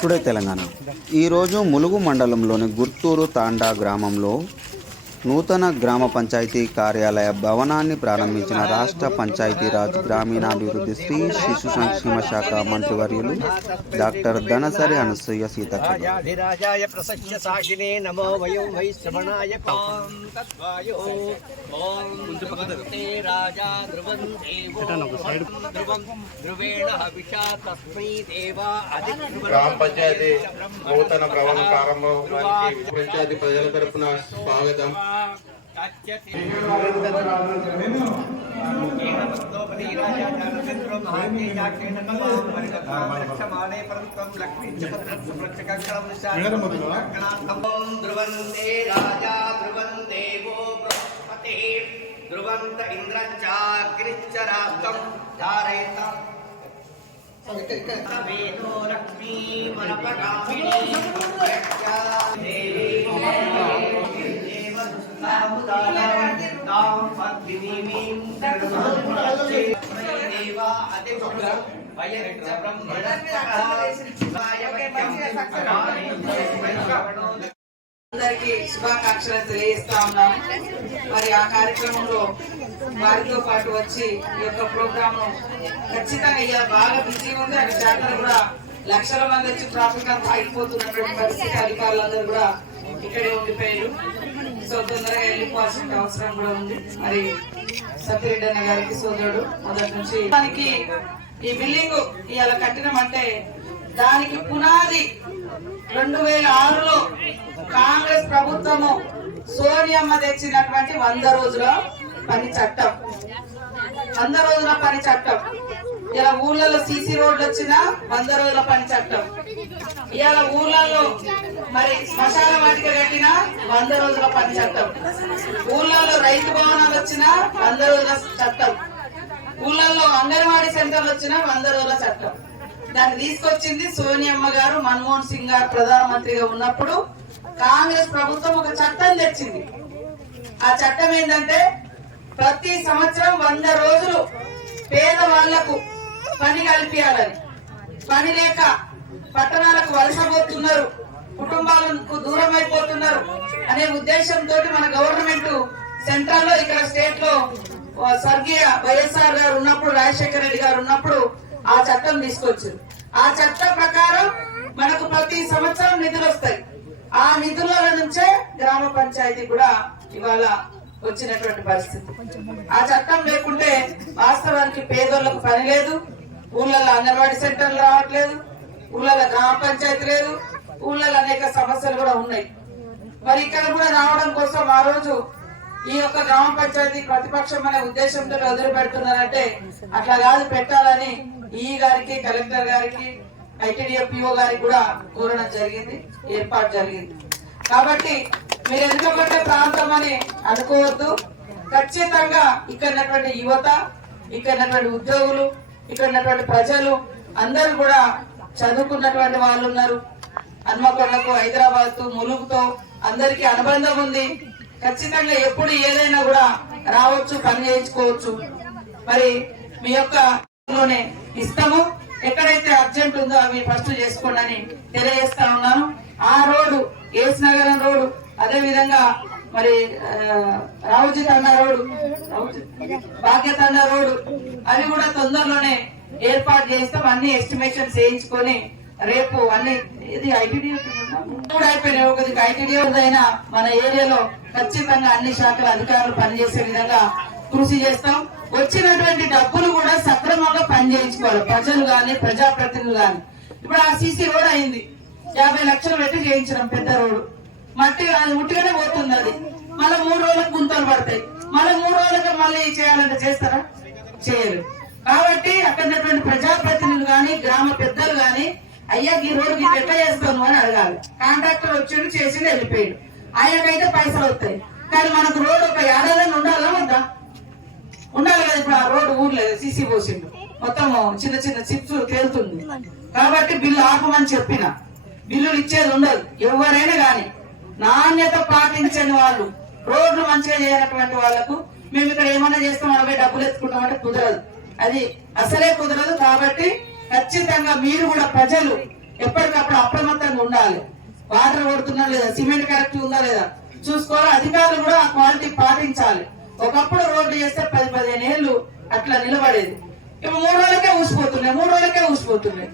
Today Telangana. ఈరోజు ములుగు మండలంలోని గుర్తూరు తాండా గ్రామంలో నూతన గ్రామ పంచాయతీ కార్యాలయ భవనాన్ని ప్రారంభించిన రాష్ట్ర పంచాయతీరాజ్ గ్రామీణాభివృద్ధి స్త్రీ శిశు సంక్షేమ శాఖ మంత్రివర్యులు డాక్టర్ ధనసరి అనసూయ సీతక్క. గ్రామ పంచాయతీ నూతన భవన ప్రారంభం పంచాయతీ ప్రజల తరపున స్వాగతం. ధ్రువంత ఇంద్రచాగ్నిశ్చ రాష్ట్రం ధారయతాం వేదో లక్ష్మీ మనపగామిని దేవి అందరికి శుభాకాంక్షలు తెలియజేస్తా ఉన్నాం. మరి ఆ కార్యక్రమంలో వారితో పాటు వచ్చి ఈ యొక్క ప్రోగ్రామ్ ఖచ్చితంగా ఇలా బాగా బిజీ ఉంది. అక్కడ జాతర కూడా లక్షల మంది వచ్చి ట్రాఫిక్ అంతా ఆగిపోతున్నటువంటి పరిస్థితి. అధికారులందరూ కూడా ఇక్కడే ఉండిపోయారు. సో తొందరగా వెళ్ళిపోవాల్సిన అవసరం కూడా ఉంది. మరి సత్యరెడ్డి అన్న గారికి సోదరుడు మొదటి నుంచి దానికి ఈ బిల్డింగ్ ఇవాళ కట్టినమంటే దానికి పునాది 2006లో కాంగ్రెస్ ప్రభుత్వము సోనియమ్మ తెచ్చినటువంటి 100 రోజుల పని చట్టం. 100 రోజుల పని చట్టం. ఇలా ఊర్లలో సీసీ రోడ్లు వచ్చిన 100 రోజుల పని చట్టం. ఇవాళ ఊర్లలో మరి శ్మశాన వాటిక కట్టిన 100 రోజుల పని చట్టం. ఊర్లలో రైతు భవనాలు వచ్చిన 100 రోజుల చట్టం. ఊర్లలో అంగన్వాడీ సెంటర్లు వచ్చిన 100 రోజుల చట్టం. దాన్ని తీసుకొచ్చింది సోనియమ్మ గారు. మన్మోహన్ సింగ్ గారు ప్రధానమంత్రిగా ఉన్నప్పుడు కాంగ్రెస్ ప్రభుత్వం ఒక చట్టం తెచ్చింది. ఆ చట్టం ఏంటంటే ప్రతి సంవత్సరం 100 రోజులు పేదవాళ్లకు పని కల్పించాలని. పని లేక పట్టణాలకు వలసపోతున్నారు, కుటుంబాలకు దూరం అయిపోతున్నారు అనే ఉద్దేశంతో మన గవర్నమెంట్ సెంట్రల్ లో ఇక్కడ స్టేట్ లో స్వర్గీయ వైఎస్ఆర్ గారు ఉన్నప్పుడు, రాజశేఖర రెడ్డి గారు ఉన్నప్పుడు ఆ చట్టం తీసుకొచ్చారు. ఆ చట్టం ప్రకారం మనకు ప్రతి సంవత్సరం నిధులు వస్తాయి. ఆ నిధుల నుంచే గ్రామ పంచాయతీ కూడా ఇవాళ వచ్చినటువంటి పరిస్థితి. ఆ చట్టం లేకుంటే వాస్తవానికి పేదోళ్లకు పని లేదు, ఊళ్ళల్లో అంగన్వాడీ సెంటర్లు రావట్లేదు, ఊళ్ళల్లో గ్రామ పంచాయతీ లేదు, ఊళ్ళల్లో అనేక సమస్యలు కూడా ఉన్నాయి. మరి ఇక్కడ కూడా రావడం కోసం ఆ రోజు ఈ యొక్క గ్రామ పంచాయతీ ప్రతిపక్షం అనే ఉద్దేశంతో వదిలిపెడుతున్నారంటే అట్లా కాదు, పెట్టాలని ఈ గారికి, కలెక్టర్ గారికి, ఐటీడీఏ పిఓ గారికి కూడా కోరడం జరిగింది, ఏర్పాటు జరిగింది. కాబట్టి మీరు వెనుకబడ్డ ప్రాంతం అని అనుకోవద్దు. ఖచ్చితంగా ఇక్కడ యువత, ఇక్కడ ఉద్యోగులు, ఇక్కడ ప్రజలు అందరూ కూడా చదువుకున్నటువంటి వాళ్ళు ఉన్నారు. హన్మకొండకు, హైదరాబాద్, ములుగుతో అందరికీ అనుబంధం ఉంది. ఖచ్చితంగా ఎప్పుడు ఏదైనా కూడా రావచ్చు, పని చేయించుకోవచ్చు. మరి మీ యొక్క ఇస్తాము. ఎక్కడైతే అర్జెంట్ ఉందో అవి ఫస్ట్ చేసుకోండి అని తెలియజేస్తా ఉన్నాను. ఆ రోడ్డు ఏస్ నగరం రోడ్డు, అదే విధంగా మరి రావుజీ తండా రోడ్డు, భాగ్య తండా రోడ్డు అవి కూడా తొందరలోనే ఏర్పాటు చేస్తాం. అన్ని ఎస్టిమేషన్ చేయించుకొని రేపు అన్ని ఇది ఐటీడీఏ కూడా అయిపోయినాయి. ఒకరికి ఐటీడీఏ అయినా మన ఏరియాలో ఖచ్చితంగా అన్ని శాఖల అధికారులు పనిచేసే విధంగా కృషి చేస్తాం. వచ్చినటువంటి డబ్బులు కూడా సక్రమంగా పనిచేయించుకోవాలి ప్రజలు గాని, ప్రజాప్రతినిధులు గాని. ఇప్పుడు ఆ సీసీ రోడ్ అయింది, 50 లక్షలు పెట్టి చేయించడం. పెద్ద రోడ్డు మట్టి అది ఉట్టిగానే పోతుంది. అది మళ్ళీ 3 రోజులకు గుంతలు పడతాయి. మళ్ళీ 3 రోజులకు మళ్ళీ చేయాలంటే చేస్తారా? చేయరు. కాబట్టి అక్కడ ప్రజాప్రతినిధులు గాని, గ్రామ పెద్దలు గాని, అయ్యా ఈ రోడ్డు ఎట్లా చేస్తాను అని అడగాలి. కాంట్రాక్టర్ వచ్చాడు, చేసి వెళ్ళిపోయాడు. ఆయనకైతే పైసలు వస్తాయి. కానీ మనకు రోడ్డు ఒక ఏడాది ఉండాలా వద్దా? ఉండాలి కదా. ఇప్పుడు ఆ రోడ్డు ఊర్లో సీసీ పోసిండు, మొత్తం చిన్న చిన్న చిప్స్ తేలుతుంది. కాబట్టి బిల్లు ఆపమని చెప్పిన, బిల్లులు ఇచ్చేది ఉండదు. ఎవరైనా గాని నాణ్యత పాటించని వాళ్ళు, రోడ్లు మంచిగా చేయనటువంటి వాళ్లకు మేము ఇక్కడ ఏమన్నా చేస్తాం, 40 డబ్బులు ఎత్తుకుంటామంటే కుదరదు. అది అసలే కుదరదు. కాబట్టి ఖచ్చితంగా మీరు కూడా ప్రజలు ఎప్పటికప్పుడు అప్రమత్తంగా ఉండాలి. వాటర్ కొడుతున్నా లేదా, సిమెంట్ కరెక్ట్ ఉందా లేదా చూసుకోవాలి. అధికారులు కూడా ఆ క్వాలిటీ పాటించాలి. ఒకప్పుడు రోడ్లు చేస్తే 10-15 ఏళ్ళు అట్లా నిలబడేది. ఇప్పుడు 3 రోజులకే ఊసిపోతున్నాయి, 3 రోజులకే ఊసిపోతున్నాయి.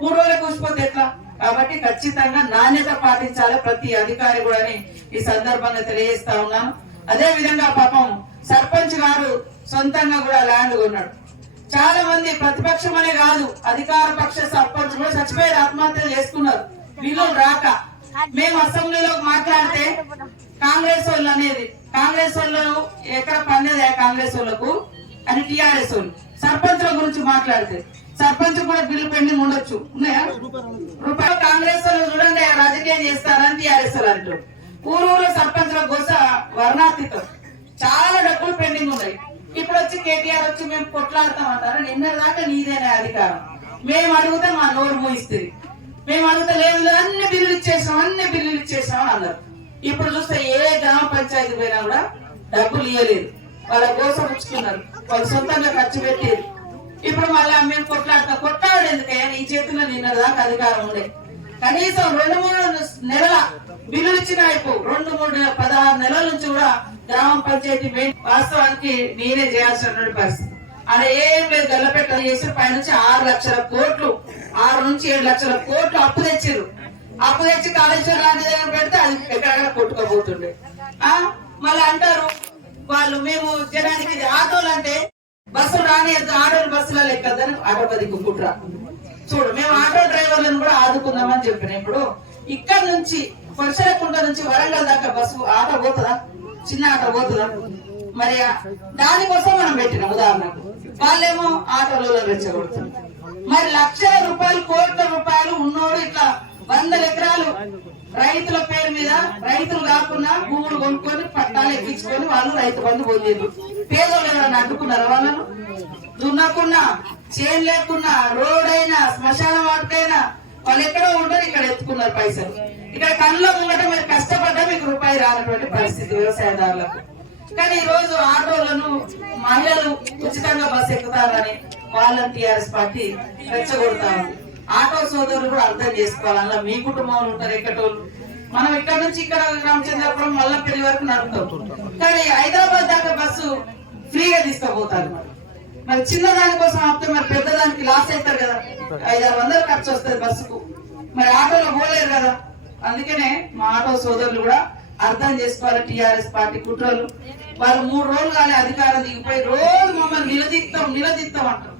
3 రోజులకే ఊసిపోతే ఎట్లా? కాబట్టి ఖచ్చితంగా నాణ్యత పాటించాలి ప్రతి అధికారి కూడా అని ఈ సందర్భంగా తెలియజేస్తా ఉన్నాను. అదే విధంగా పాపం సర్పంచ్ గారు సొంతంగా కూడా ల్యాండ్ కొన్నాడు. చాలా మంది ప్రతిపక్షం అనే కాదు, అధికార పక్ష సర్పంచ్ కూడా చచ్చిపోయి ఆత్మహత్యలు చేసుకున్నారు వీళ్ళు రాక. మేము అసెంబ్లీలో మాట్లాడితే కాంగ్రెస్ వాళ్ళు అనేది, కాంగ్రెస్ వాళ్ళు ఎక్కడ పనేది కాంగ్రెస్ వాళ్ళకు అని టిఆర్ఎస్ వాళ్ళు సర్పంచ్ల గురించి మాట్లాడితే సర్పంచ్ కూడా బిల్లు పెండింగ్ ఉండొచ్చు, ఉన్నాయా రూపాయలు? కాంగ్రెస్ వాళ్ళు చూడండి రాజకీయం చేస్తారని టిఆర్ఎస్ వాళ్ళు అంటారు. ఊరూరు సర్పంచ్ల గోస వర్ణాతీతం, చాలా డబ్బులు పెండింగ్ ఉన్నాయి. ఇప్పుడు వచ్చి కేటీఆర్ వచ్చి మేము కొట్లాడతామంటారా? నిన్న దాకా నీదేనే అధికారం, మేము అడిగితే మా నోరు మూయిస్తుంది, మేము అడిగితే లేదు అన్ని బిల్లులు ఇచ్చేసాం అని అన్నారు. ఇప్పుడు చూస్తే ఏ గ్రామ పంచాయతీ పోయినా కూడా డబ్బులు ఇవ్వలేదు, వాళ్ళ కోసం పుచ్చుకున్నారు, వాళ్ళు సొంతంగా ఖర్చు పెట్టేది. ఇప్పుడు మళ్ళా మేము కొట్లాడేందుకే ఈ చేతుల్లో నిన్న దాకా అధికారం ఉండే. కనీసం 2-3 నెలల బిల్లులు ఇచ్చిన అయిపో, 2-3-16 నెలల నుంచి కూడా గ్రామ పంచాయతీ వాస్తవానికి నేనే చేయాల్సినటువంటి పరిస్థితి. అలా ఏం లేదు, గల్లపెట్ట చేసి పైనుంచి 6 లక్షల కోట్లు, 6 నుంచి 7 లక్షల కోట్లు అప్పు తెచ్చారు. అప్పు తెచ్చి కాళేశ్వరం లాంటి దగ్గర పెడితే అది ఎక్కడెక్కడ కొట్టుకోబోతుండే. మళ్ళీ అంటారు వాళ్ళు మేము జనానికి ఆటోలు అంటే బస్సులు రాని ఆటోలు బస్సులో లెక్కదని ఆటోపతి కుట్ర. చూడు, మేము ఆటో డ్రైవర్లను కూడా ఆదుకుందామని చెప్పిన. ఇప్పుడు ఇక్కడ నుంచి కొనసలకుంట నుంచి వరంగల్ దాకా బస్సు ఆటో పోతుందా? చిన్న ఆటో పోతుందా? మరి దానికోసం మనం పెట్టిన ఉదాహరణకు వాళ్ళేమో ఆటోలలో రెచ్చగొడుతున్నారు. మరి లక్షల రూపాయలు, కోట్ల రూపాయలు ఉన్నోడు ఇట్లా 100 ఎకరాలు రైతుల పేరు మీద, రైతులు కాకుండా భూములు కొనుక్కొని పట్టాలు ఎక్కించుకొని వాళ్ళు రైతు బంధు పొందేది. పేదోళ్ళు ఎవరైనా అడ్డుకున్నారా? వాళ్ళను దున్నకున్నా, చేను లేకున్నా, రోడ్ అయినా, శ్మశాన వాటికైనా వాళ్ళు ఎక్కడో ఉంటారు, ఇక్కడ ఎత్తుకున్నారు పైసలు. ఇక్కడ కళ్ళలో ముంగట మీరు కష్టపడ్డా మీకు రూపాయి రానటువంటి పరిస్థితి వ్యవసాయదారులకు. కానీ ఈ రోజు ఆటోలను మహిళలు ఉచితంగా బస్సు ఎక్కుతారని వాళ్ళని టీఆర్ఎస్ పార్టీ రెచ్చగొడతా ఉంది. ఆటో సోదరులు కూడా అర్థం చేసుకోవాలి, అలా మీ కుటుంబంలో ఉంటారు ఎక్కటోళ్ళు. మనం ఇక్కడ నుంచి ఇక్కడ రామచంద్రపురం మల్లపల్లి వరకు నడుపుతాం, కానీ హైదరాబాద్ దాకా బస్సు ఫ్రీగా తీసుకుపోతారు. మరి చిన్న దానికోసం ఆపితే మరి పెద్దదానికి లాస్ అవుతారు కదా, 500-600 ఖర్చు వస్తుంది బస్సుకు. మరి ఆటోలో పోలేరు కదా. అందుకనే మా ఆటో సోదరులు కూడా అర్థం చేసుకోవాలి టీఆర్ఎస్ పార్టీ కుట్రలు. వాళ్ళు 3 రోజులు కానీ అధికారం దిగిపోయి రోజు మమ్మల్ని నిలదీస్తాం అంటారు.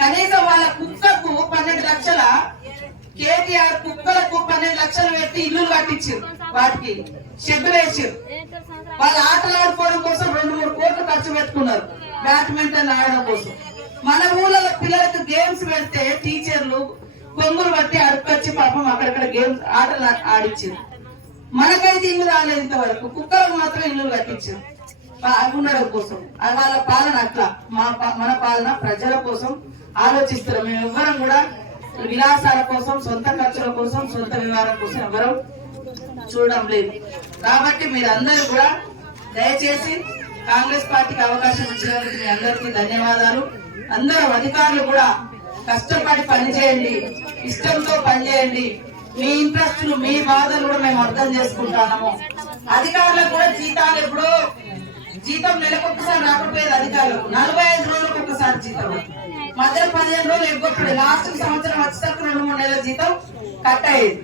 కనీసం వాళ్ళ కుక్కకు 12 లక్షల, కేటీఆర్ కుక్కలకు 12 లక్షలు పెట్టి ఇల్లు కట్టించారు, వాటికి షెడ్లు వేసారు. వాళ్ళు ఆటలు ఆడుకోవడం కోసం 2-3 కోట్లు ఖర్చు పెట్టుకున్నారు బ్యాడ్మింటన్ ఆడడం కోసం. మన ఊళ్ళో పిల్లలకు గేమ్స్ పెడితే టీచర్లు కొంగులు బట్టి అడుకొచ్చి పాపం అక్కడక్కడ గేమ్స్ ఆటలు ఆడిచ్చారు. మనకైతే ఇల్లు రాలేదు ఇంతవరకు, కుక్కలకు మాత్రం ఇల్లు కట్టించారు ఉండడం కోసం. వాళ్ళ పాలన అట్లా, మన పాలన ప్రజల కోసం ఆలోచిస్తారు. మేము ఎవ్వరం కూడా విలాసాల కోసం, సొంత ఖర్చుల కోసం, సొంత వివరాల కోసం ఎవరం చూడడం లేదు. కాబట్టి మీరందరూ కూడా దయచేసి కాంగ్రెస్ పార్టీకి అవకాశం ఇచ్చినందుకు మీ అందరికీ ధన్యవాదాలు. అందరూ అధికారులు కూడా కష్టపడి పనిచేయండి, ఇష్టంతో పనిచేయండి. మీ ఇంట్రెస్టులు, మీ బాధలు కూడా మేము అర్థం చేసుకుంటాము. అధికారులకు కూడా జీతాలు ఎప్పుడో జీతం నెలకొకసారి రాకపోయేది అధికారులకు, 45 రోజులకు ఒకసారి జీతం, మధ్యలో 15 రోజులు ఎగ్గొట్టడు. లాస్ట్ సంవత్సరం వచ్చేసరికి 2-3 నెలల జీతం కట్ అయ్యేది.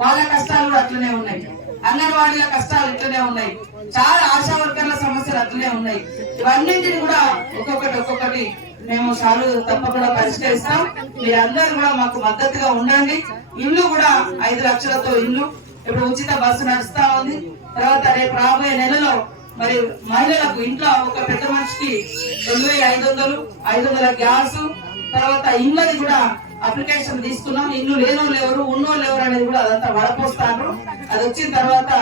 వాళ్ళ కష్టాలు కూడా అట్లనే ఉన్నాయి, అంగన్వాడీల కష్టాలు ఇట్లనే ఉన్నాయి, చాలా ఆశా వర్కర్ల సమస్యలు అట్లనే ఉన్నాయి. ఇవన్నింటిని కూడా ఒక్కొక్కటి మేము సార్లు తప్పకుండా పరిష్కరిస్తాం. మీరందరూ కూడా మాకు మద్దతుగా ఉండండి. ఇల్లు కూడా 5 లక్షలతో ఇల్లు, ఇప్పుడు ఉచిత బస్సు నడుస్తా ఉంది. తర్వాత రేపు రాబోయే నెలలో మరి మహిళలకు ఇంట్లో ఒక పెద్ద మనిషికి 2500 గ్యాస్, తర్వాత ఇళ్ళది కూడా అప్లికేషన్ తీసుకున్నాం. ఇల్లు లేనోళ్ళు ఎవరు, ఉన్నోళ్ళు ఎవరు అనేది కూడా అదంతా వడపోస్తారు. అది వచ్చిన తర్వాత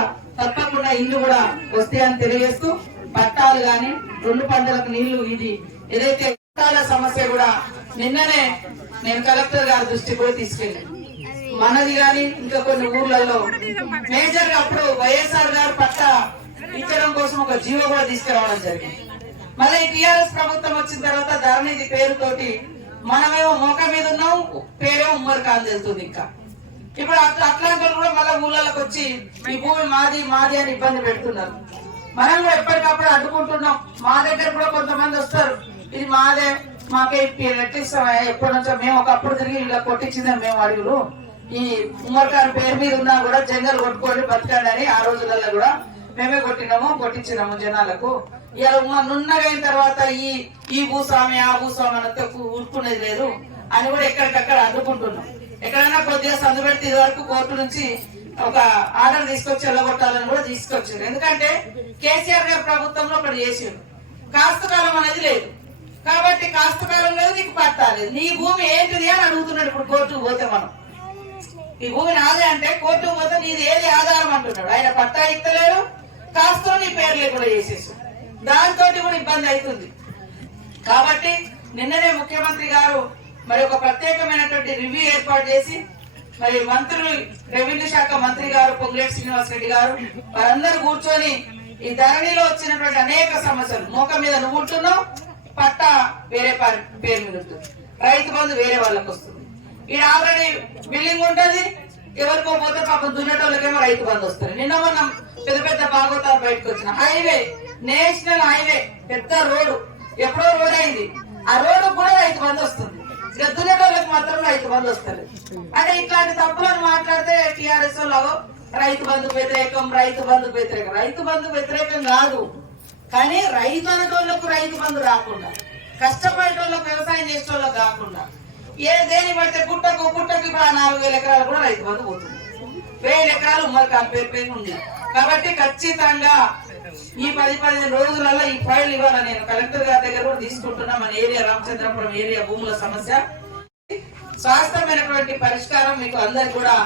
తప్పకుండా ఇల్లు కూడా వస్తాయని తెలియజేస్తూ, పట్టాలు గాని 2 పంటలకు నీళ్లు, ఇది ఏదైతే పట్టాల సమస్య కూడా నిన్ననే నేను కలెక్టర్ గారి దృష్టి కూడా తీసుకెళ్ళాను. మనది గాని ఇంకా కొన్ని ఊర్లలో మేజర్ గా అప్పుడు వైఎస్ఆర్ గారు పట్ట ఇచ్చడం కోసం ఒక జీవో కూడా తీసుకురావడం జరిగింది. మళ్ళీ టీఆర్ఎస్ ప్రభుత్వం వచ్చిన తర్వాత ధరణిది పేరుతోటి మనమేమో మోక మీద ఉన్నాం, పేరేమో ఉమ్మర్ ఖాన్ తెలుస్తుంది. ఇంకా ఇప్పుడు అట్లాంటి వాళ్ళు కూడా మళ్ళీ ఊళ్ళలోకి వచ్చి ఈ భూమి మాది మాది అని ఇబ్బంది పెడుతున్నారు. మనం కూడా ఎప్పటికప్పుడు అడ్డుకుంటున్నాం. మా దగ్గర కూడా కొంతమంది వస్తారు, ఇది మాదే, మాకే ఎట్టిస్తామా, ఎప్పటి నుంచో మేము ఒకప్పుడు తిరిగి ఇలా కొట్టించిందాం మేము అడుగులు, ఈ ఉమర్ ఖాన్ పేరు మీద ఉన్నా కూడా జంగల్ కొట్టుకోండి బతకండి అని ఆ రోజులలో కూడా మేమే కొట్టించినాము జనాలకు. ఇలా నున్నగైన తర్వాత ఈ భూస్వామి ఆ భూస్వామి అంతా ఊరుకునేది లేదు అని కూడా ఎక్కడికక్కడ అడ్డుకుంటున్నాం. ఎక్కడైనా కొద్దిగా సందు పెడితే ఇది వరకు కోర్టు నుంచి ఒక ఆర్డర్ తీసుకొచ్చి వెళ్ళగొట్టాలని కూడా తీసుకొచ్చారు. ఎందుకంటే కేసీఆర్ గారి ప్రభుత్వంలో ఒకటి చేసారు, కాస్తకాలం అనేది లేదు కాబట్టి కాస్తకాలం లేదు, నీకు పట్టా లేదు, నీ భూమి ఏంటిది అని అడుగుతున్నాడు. ఇప్పుడు కోర్టుకు పోతే మనం ఈ భూమి నాదే అంటే కోర్టుకు పోతే నీది ఏది ఆధారం అంటున్నాడు. ఆయన పట్టా ఇస్తలేడు, కాస్త నీ పేర్లే కూడా చేసేసి దాంతో కూడా ఇబ్బంది అవుతుంది. కాబట్టి నిన్ననే ముఖ్యమంత్రి గారు మరి ఒక ప్రత్యేకమైనటువంటి రివ్యూ ఏర్పాటు చేసి మరి మంత్రులు, రెవెన్యూ శాఖ మంత్రి గారు పొంగులేటి శ్రీనివాస్ రెడ్డి గారు వారందరూ కూర్చొని ఈ ధరణిలో వచ్చినటువంటి అనేక సమస్యలు, మోక మీద నువ్వు ఉంటున్నావు, పట్టా వేరే పేరు మీద ఉంటుంది, రైతు బంధు వేరే వాళ్ళకి వస్తుంది, ఈడ ఆల్రెడీ బిల్డింగ్ ఉంటుంది, ఎవరికో పోతే పాపం దున్నేటోళ్ళకేమో రైతు బంధు వస్తుంది. నిన్న మనం పెద్ద పెద్ద భాగవతాలు బయటకు వచ్చిన హైవే, నేషనల్ హైవే, పెద్ద రోడ్డు, ఎప్పుడో రోడ్ అయింది, ఆ రోడ్డు కూడా రైతు బంధు వస్తుంది, ఇక దున్నేటోళ్ళకి మాత్రం రైతు బంధు వస్తుంది. అంటే ఇట్లాంటి తప్పులను మాట్లాడితే టీఆర్ఎస్ లో రైతు బంధు వ్యతిరేకం, రైతు బంధు వ్యతిరేకం. రైతు బంధు వ్యతిరేకం కాదు, కానీ రైతు అనేటోళ్లకు రైతు బంధు రాకుండా, కష్టపడేటోళ్ళకు వ్యవసాయం చేసేటోళ్ళకి కాకుండా దేని పడితే గుట్టకు 4,000 ఎకరాలు కూడా రైతు బంధు పోతుంది. 1,000 ఎకరాలు ఉమ్మడి కాల్పేపై ఉంది. కాబట్టి ఖచ్చితంగా ఈ 10-15 రోజులలో ఈ ఫైల్ ఇవాళ నేను కలెక్టర్ గారి దగ్గర కూడా తీసుకుంటున్నా. మన ఏరియా రామచంద్రపురం ఏరియా భూముల సమస్య శాశ్వతమైనటువంటి పరిష్కారం మీకు అందరికి కూడా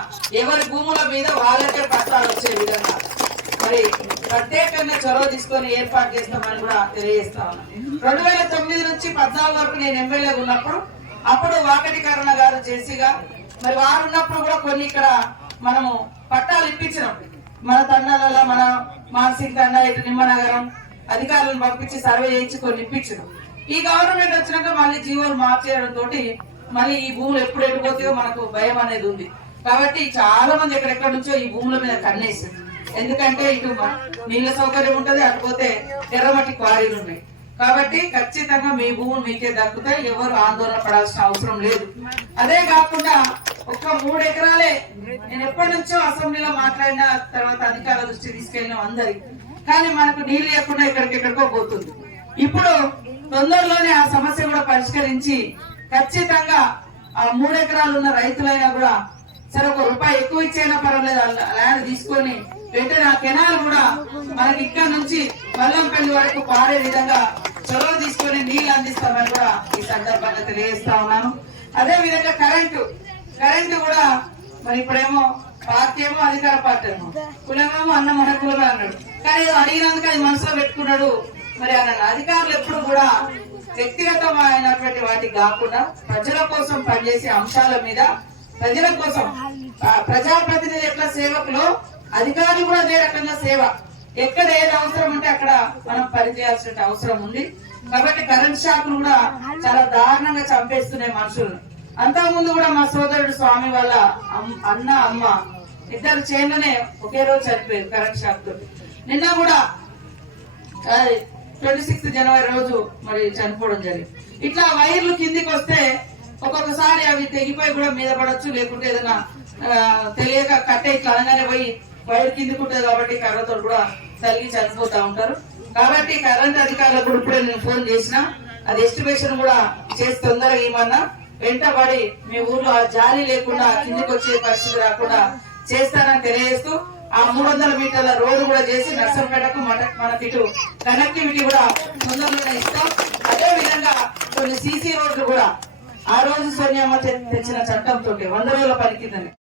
ఎవరి భూముల మీద వాళ్ళకే పట్టాలు వచ్చే విధంగా మరి ప్రత్యేకంగా చొరవ తీసుకొని ఏర్పాటు చేస్తామని కూడా తెలియజేస్తా ఉన్నా. 2009 నుంచి 14 వరకు నేను ఎమ్మెల్యేగా ఉన్నప్పుడు అప్పుడు వాకటికరణ గారు జేసీగా మరి వారు ఉన్నప్పుడు కూడా కొన్ని ఇక్కడ మనము పట్టాలు ఇప్పించినాం. మన తండాలలో మన మానసిక తండా, ఇటు నిమ్మనగరం అధికారులను పంపించి సర్వే చేయించి కొన్ని ఇప్పించినాం. ఈ గవర్నమెంట్ వచ్చినాక మళ్ళీ జీవోలు మార్చేయడం తోటి మళ్ళీ ఈ భూములు ఎప్పుడు ఎడిపోతాయో మనకు భయం అనేది ఉంది. కాబట్టి చాలా మంది ఎక్కడెక్కడ నుంచో ఈ భూముల మీద కన్నేసింది. ఎందుకంటే ఇటు నీళ్ల సౌకర్యం ఉంటది, అటుపోతే ఎర్రమట్టి క్వారీలు ఉన్నాయి. కాబట్టి ఖచ్చితంగా మీ భూములు మీకే దక్కుతాయి, ఎవరు ఆందోళన పడాల్సిన అవసరం లేదు. అదే కాకుండా ఒక్క 3 ఎకరాలే నేను ఎప్పటి నుంచో అసెంబ్లీలో మాట్లాడిన తర్వాత అధికారుల దృష్టి తీసుకెళ్ళిన అందరి, కానీ మనకు నీళ్లు లేకుండా ఎక్కడికెక్కడికో పోతుంది. ఇప్పుడు తొందరలోనే ఆ సమస్య కూడా పరిష్కరించి ఖచ్చితంగా ఆ 3 ఎకరాలు ఉన్న రైతులైనా కూడా సరే ₹1 ఎక్కువ ఇచ్చైనా పర్వాలేదు, ల్యాండ్ తీసుకొని వెంటనే ఆ కెనాల్ కూడా మనకి ఇక్కడ నుంచి వల్లంపల్లి వరకు పారే విధంగా చొరవ తీసుకొని నీళ్లు అందిస్తామని కూడా ఈ సందర్భంగా తెలియజేస్తా ఉన్నాను. అదే విధంగా కరెంటు కూడా మరి ఇప్పుడేమో పార్టీ ఏమో అధికార పార్టీ ఏమో కులమేమో అన్న మన కులమే అన్నాడు, కానీ అడిగినందుకు అది మనసులో పెట్టుకున్నాడు. మరి అన్న అధికారులు ఎప్పుడు కూడా వ్యక్తిగతమైనటువంటి వాటికి కాకుండా ప్రజల కోసం పనిచేసే అంశాల మీద, ప్రజల కోసం ప్రజాప్రతినిధి ఎట్లా సేవకులు అధికారులు కూడా అదే రకంగా సేవ, ఎక్కడ ఏది అవసరం ఉంటే అక్కడ మనం పనిచేయాల్సిన అవసరం ఉంది. కాబట్టి కరెంట్ షాక్లు కూడా చాలా దారుణంగా చంపేస్తున్నాయి మనుషులను. అంతకుముందు కూడా మా సోదరుడు స్వామి వాళ్ళ అన్న అమ్మ ఇద్దరు చేనులోనే ఒకే రోజు చనిపోయారు కరెంట్ షాక్ తోటి. నిన్న కూడా 26 జనవరి రోజు మరి చనిపోవడం జరిగింది. ఇట్లా వైర్లు కిందికి వస్తే ఒక్కొక్కసారి అవి తెగిపోయి కూడా మీద పడవచ్చు, లేకుంటే ఏదైనా తెలియక కట్టే ఇట్లా అనగానే పోయి వైర్ కిందికి ఉంటుంది కాబట్టి కర్రతో కూడా తలిగి చనిపోతా ఉంటారు. కాబట్టి కరెంట్ అధికారులకు కూడా ఇప్పుడే నేను ఫోన్ చేసిన, అది ఎస్టిమేషన్ కూడా చేసి తొందరగా ఏమన్నా వెంటబడి మీ ఊర్లో ఆ జాలి లేకుండా కిందికి వచ్చే పరిస్థితి రాకుండా చేస్తానని తెలియజేస్తూ ఆ 300 మీటర్ల రోడ్డు కూడా చేసి నర్సంపేటకు మనకి ఇటు కనెక్టివిటీ కూడా తొందరలోనే ఇస్తాం. అదే విధంగా కొన్ని సీసీ రోడ్లు కూడా ఆ రోజు సోనియామ్మ తెచ్చిన చట్టంతో 100 రోజుల పని కిందని